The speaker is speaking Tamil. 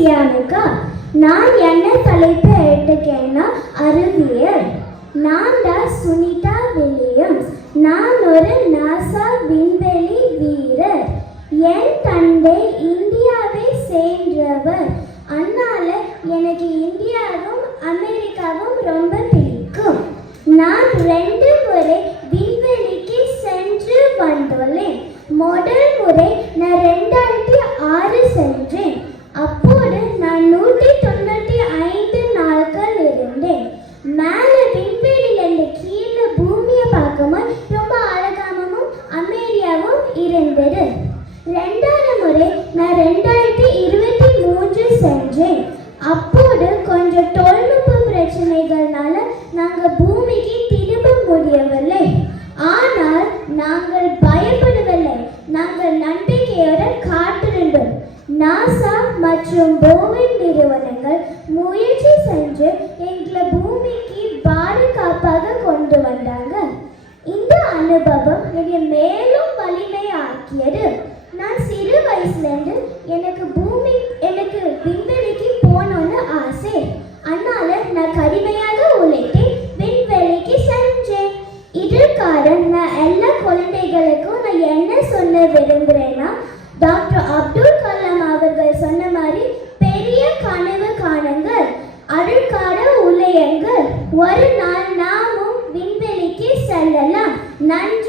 ஈஸியானுக்கா? நான் என்ன தலைப்பு எடுத்துக்கேன்னா அறிவியல். நான் தான் சுனிதா வில்லியம்ஸ். நான் ஒரு நாசா விண்வெளி வீரர். என் தந்தை இந்தியாவை சேர்ந்தவர். அதனால எனக்கு இந்தியாவும் அமெரிக்காவும் ரொம்ப பிடிக்கும். நான் 2 முறை விண்வெளிக்கு சென்று வந்துள்ளேன். முதல் முறை நான் 2006 சென்றேன். அப்போது நான் 195 நாட்கள் இருந்தேன். மேலே விண்வெளியிலிருந்து கீழே பூமியை பார்க்கும்போது ரொம்ப அழகாகவும் அமைதியாகவும் இருந்தது. 2வது முறை நான் 2023 சென்றேன். அப்போது கொஞ்சம் தொழில்நுட்ப பிரச்சனைகள்னால நாங்கள் பூமிக்கு திரும்ப முடியவில்லை. ஆனால் நாங்கள் பயப்படவில்லை. நாங்கள் நம்பிக்கையோடு காத்திருந்தோம். நாசா மற்றும் போயிங் நிறுவனங்கள் முயற்சி செஞ்சு எங்களை பூமிக்கு பாதுகாப்பாக கொண்டு வந்தாங்க. இந்த அனுபவம் என்னை மேலும் வலிமையாக்கியது. நான் சிறு வயசுலேருந்து எனக்கு விண்வெளிக்கு போகணும்னு ஆசை. அதனால நான் கடுமையாக உழைத்து விண்வெளிக்கு சென்றேன். இதற்காக நான் எல்லா குழந்தைகளுக்கும் நான் என்ன சொல்ல விரும்புகிறேன்னா, டாக்டர் அப்துல் கலாம் அவர்கள் சொன்ன மாதிரி பெரிய கனவு காணுங்கள், அதற்காக உழையுங்கள். ஒரு நாள் நாமும் விண்வெளிக்கு செல்லலாம். நன்றி.